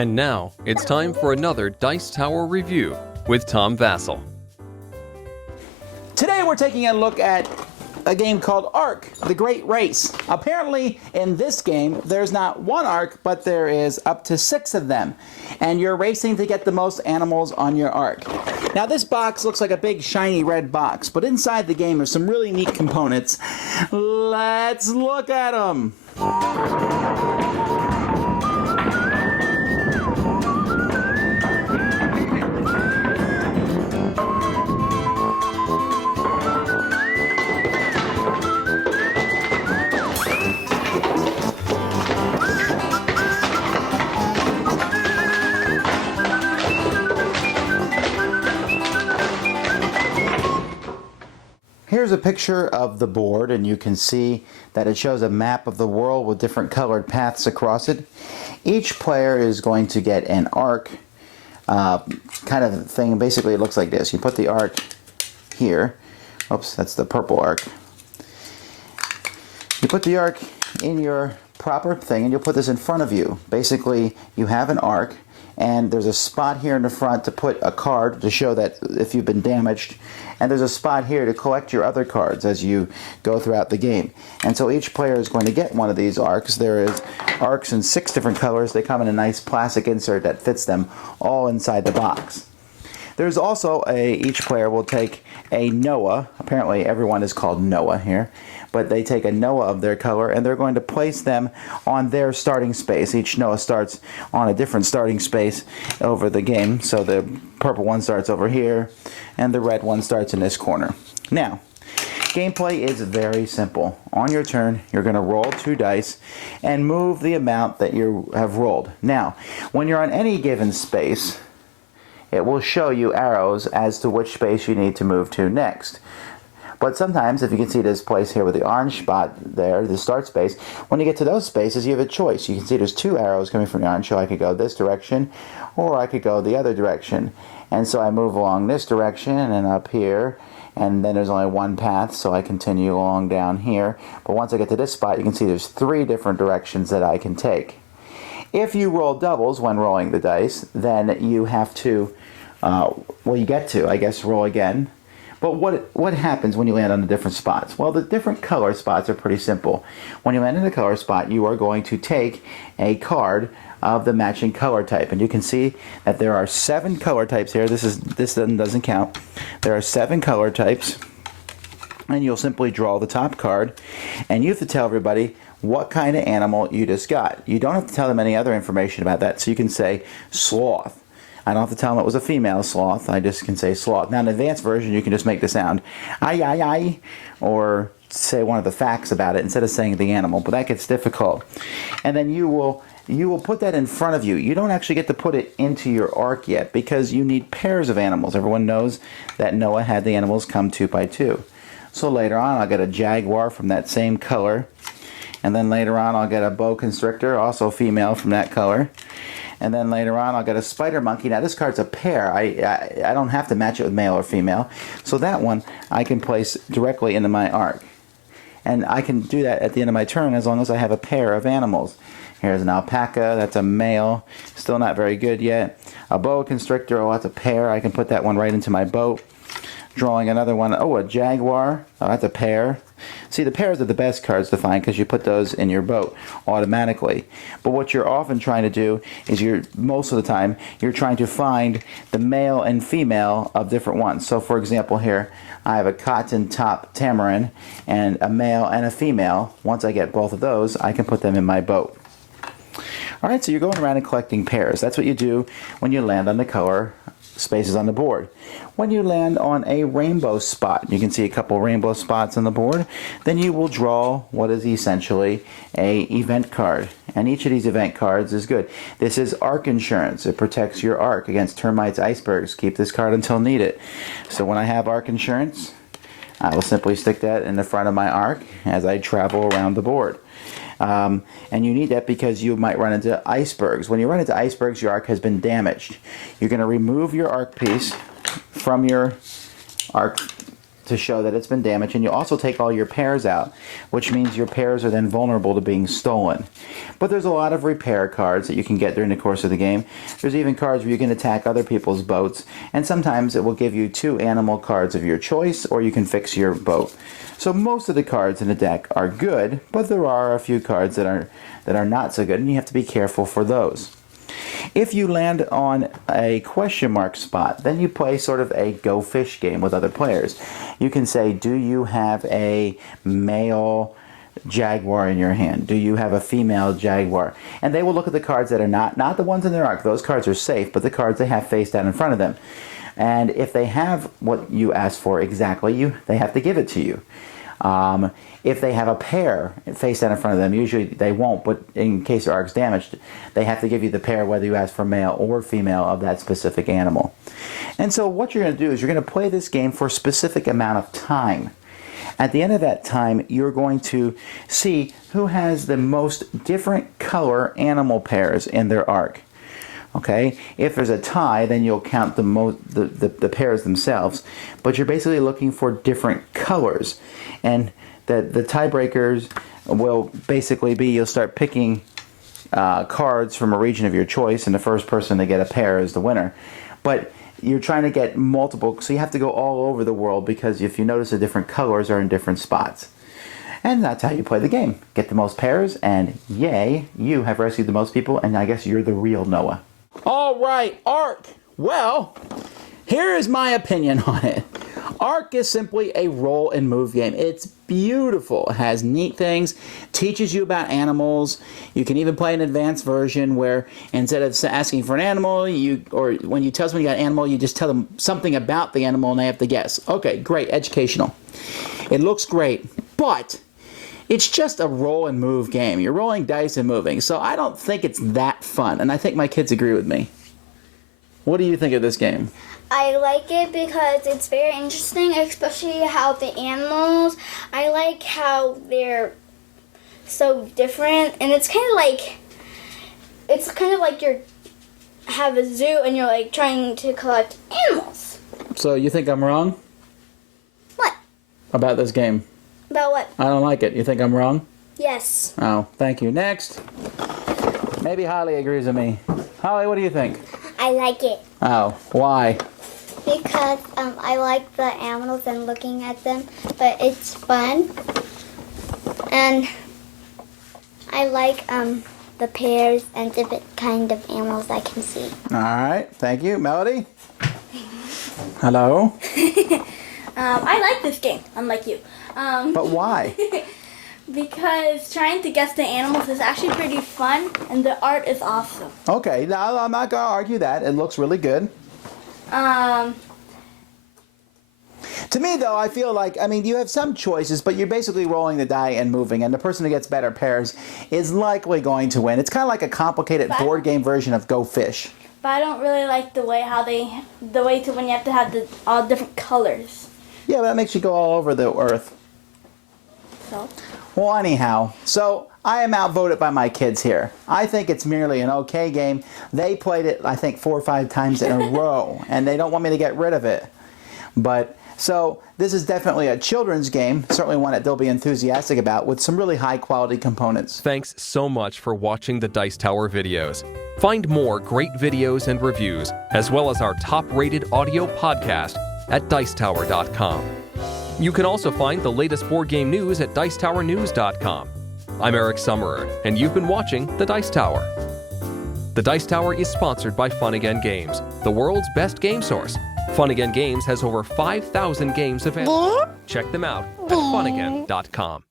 And now, it's time for another Dice Tower review with Tom Vasel. Today we're taking a look at a game called Ark, The Great Race. Apparently, in this game, there's not one Ark, but there is up to 6 of them. And you're racing to get the most animals on your Ark. Now, this box looks like a big, shiny red box, but inside the game there's some really neat components. Let's look at them! Here's a picture of the board, and you can see that it shows a map of the world with different colored paths across it. Each player is going to get an arc kind of thing. Basically, it looks like this. You put the arc here. Oops, that's the purple arc. You put the arc in your proper thing, and you'll put this in front of you. Basically, you have an arc, and there's a spot here in the front to put a card to show that if you've been damaged, and there's a spot here to collect your other cards as you go throughout the game. And so each player is going to get one of these arcs. There is arcs in 6 different colors. They come in a nice plastic insert that fits them all inside the box. There's also each player will take a Noah. Apparently everyone is called Noah here. But they take a Noah of their color, and they're going to place them on their starting space. Each Noah starts on a different starting space over the game. So the purple one starts over here, and the red one starts in this corner. Now, gameplay is very simple. On your turn, you're going to roll 2 dice and move the amount that you have rolled. Now, when you're on any given space, it will show you arrows as to which space you need to move to next. But sometimes, if you can see this place here with the orange spot there, the start space, when you get to those spaces, you have a choice. You can see there's 2 arrows coming from the orange, so I could go this direction, or I could go the other direction. And so I move along this direction and up here, and then there's only one path, so I continue along down here. But once I get to this spot, you can see there's 3 different directions that I can take. If you roll doubles when rolling the dice, then you have to, you get to, I guess, roll again. But what happens when you land on the different spots? Well, the different color spots are pretty simple. When you land in a color spot, you are going to take a card of the matching color type. And you can see that there are 7 color types here. This doesn't count. There are 7 color types. And you'll simply draw the top card. And you have to tell everybody what kind of animal you just got. You don't have to tell them any other information about that. So you can say sloth. I don't have to tell them it was a female sloth. I just can say sloth. Now, in the advanced version, you can just make the sound, ay, ay, ay, or say one of the facts about it instead of saying the animal, but that gets difficult. And then you will put that in front of you. You don't actually get to put it into your arc yet because you need pairs of animals. Everyone knows that Noah had the animals come 2 by 2. So later on, I'll get a jaguar from that same color. And then later on, I'll get a boa constrictor, also female, from that color. And then later on, I'll get a spider monkey. Now, this card's a pair. I don't have to match it with male or female. So that one I can place directly into my arc. And I can do that at the end of my turn as long as I have a pair of animals. Here's an alpaca. That's a male. Still not very good yet. A boa constrictor. Oh, that's a pair. I can put that one right into my boat. Drawing another one. Oh, a jaguar. Oh, that's a pair. See, the pairs are the best cards to find because you put those in your boat automatically. But what you're often trying to do is most of the time, you're trying to find the male and female of different ones. So, for example, here, I have a cotton top tamarin and a male and a female. Once I get both of those, I can put them in my boat. Alright, so you're going around and collecting pairs. That's what you do when you land on the color spaces on the board. When you land on a rainbow spot, you can see a couple rainbow spots on the board, then you will draw what is essentially a event card. And each of these event cards is good. This is arc insurance. It protects your arc against termites, icebergs. Keep this card until needed. So when I have arc insurance, I will simply stick that in the front of my arc as I travel around the board. And you need that because you might run into icebergs. When you run into icebergs, your arc has been damaged. You're going to remove your arc piece from your arc to show that it's been damaged, and you also take all your pairs out, which means your pairs are then vulnerable to being stolen. But there's a lot of repair cards that you can get during the course of the game. There's even cards where you can attack other people's boats, and sometimes it will give you 2 animal cards of your choice, or you can fix your boat. So most of the cards in the deck are good, but there are a few cards that are not so good, and you have to be careful for those. If you land on a question mark spot, then you play sort of a go fish game with other players. You can say, do you have a male jaguar in your hand? Do you have a female jaguar? And they will look at the cards that are not the ones in their arc. Those cards are safe, but the cards they have face down in front of them. And if they have what you asked for exactly, they have to give it to you. If they have a pair face down in front of them, usually they won't, but in case their arc's damaged, they have to give you the pair whether you ask for male or female of that specific animal. And so what you're going to do is you're going to play this game for a specific amount of time. At the end of that time, you're going to see who has the most different color animal pairs in their arc. Okay, if there's a tie, then you'll count the pairs themselves, but you're basically looking for different colors, and the tiebreakers will basically be you'll start picking cards from a region of your choice, and the first person to get a pair is the winner. But you're trying to get multiple, so you have to go all over the world, because if you notice the different colors are in different spots. And that's how you play the game. Get the most pairs, and yay, you have rescued the most people, and I guess you're the real Noah. All right, Ark. Well, here is my opinion on it. Ark is simply a roll and move game. It's beautiful. It has neat things, teaches you about animals. You can even play an advanced version where instead of asking for an animal, or when you tell someone you got an animal, you just tell them something about the animal and they have to guess. Okay, great, educational. It looks great, but it's just a roll and move game. You're rolling dice and moving, so I don't think it's that fun, and I think my kids agree with me. What do you think of this game? I like it because it's very interesting, especially how the animals, I like how they're so different, and it's kind of like you have a zoo and you're like trying to collect animals. So you think I'm wrong? What? About this game? About what? I don't like it. You think I'm wrong? Yes. Oh, thank you. Next. Maybe Holly agrees with me. Holly, what do you think? I like it. Oh, why? Because I like the animals and looking at them, but it's fun. And I like the pairs and different kind of animals I can see. All right, thank you. Melody? Hello? I like this game, unlike you. But why? Because trying to guess the animals is actually pretty fun, and the art is awesome. Okay, now I'm not going to argue that. It looks really good. To me, though, I feel like, you have some choices, but you're basically rolling the die and moving, and the person who gets better pairs is likely going to win. It's kind of like a complicated board game version of Go Fish. But I don't really like the way to when you have to have all different colors. Yeah, but that makes you go all over the earth. So? Well, anyhow, so I am outvoted by my kids here. I think it's merely an okay game. They played it, I think, 4 or 5 times in a row, and they don't want me to get rid of it. But, so, this is definitely a children's game, certainly one that they'll be enthusiastic about, with some really high-quality components. Thanks so much for watching the Dice Tower videos. Find more great videos and reviews, as well as our top-rated audio podcast at Dicetower.com. You can also find the latest board game news at Dicetowernews.com. I'm Eric Summerer, and you've been watching The Dice Tower. The Dice Tower is sponsored by Fun Again Games, the world's best game source. Fun Again Games has over 5,000 games available. Check them out at funagain.com.